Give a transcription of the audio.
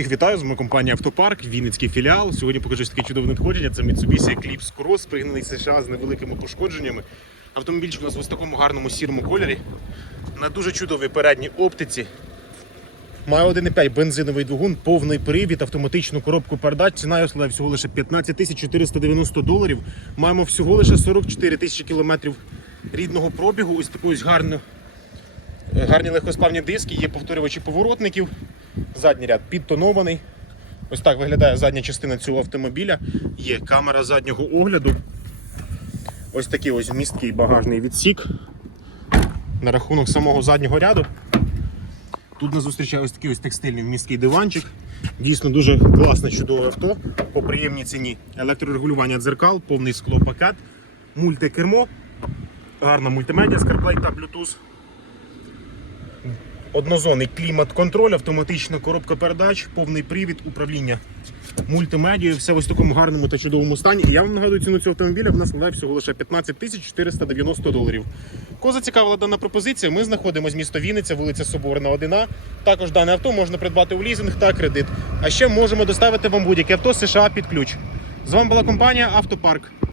Всіх вітаю з моєї компанії Автопарк, Вінницький філіал. Сьогодні покажу таке чудове надходження. Це Mitsubishi Eclipse Cross, пригнаний США з невеликими пошкодженнями. Автомобільчик у нас в ось такому гарному сірому кольорі. На дуже чудовій передній оптиці. Має 1,5 бензиновий двигун, повний привід, автоматичну коробку передач. Ціна його всього лише 15 490 доларів. Маємо всього лише 44 тисячі кілометрів рідного пробігу. Ось такий ось гарний Гарні легкосплавні диски, є повторювачі поворотників. Задній ряд підтонований. Ось так виглядає задня частина цього автомобіля. Є камера заднього огляду. Ось такий ось місткий багажний відсік. На рахунок самого заднього ряду. Тут нас зустрічає ось такий ось текстильний місткий диванчик. Дійсно дуже класне, чудове авто по приємній ціні. Електрорегулювання дзеркал, повний склопакет, мультикермо, гарна мультимедіа, CarPlay та Bluetooth. Однозонний клімат-контроль, автоматична коробка передач, повний привід, управління мультимедією, все в ось такому гарному та чудовому стані. І я вам нагадую ціну цього автомобіля, вона складає всього лише 15 тисяч 490 доларів. Кого зацікавила дана пропозиція, ми знаходимося місто Вінниця, вулиця Соборна, 1А. Також дане авто можна придбати у лізинг та кредит. А ще можемо доставити вам будь-яке авто США під ключ. З вами була компанія Автопарк.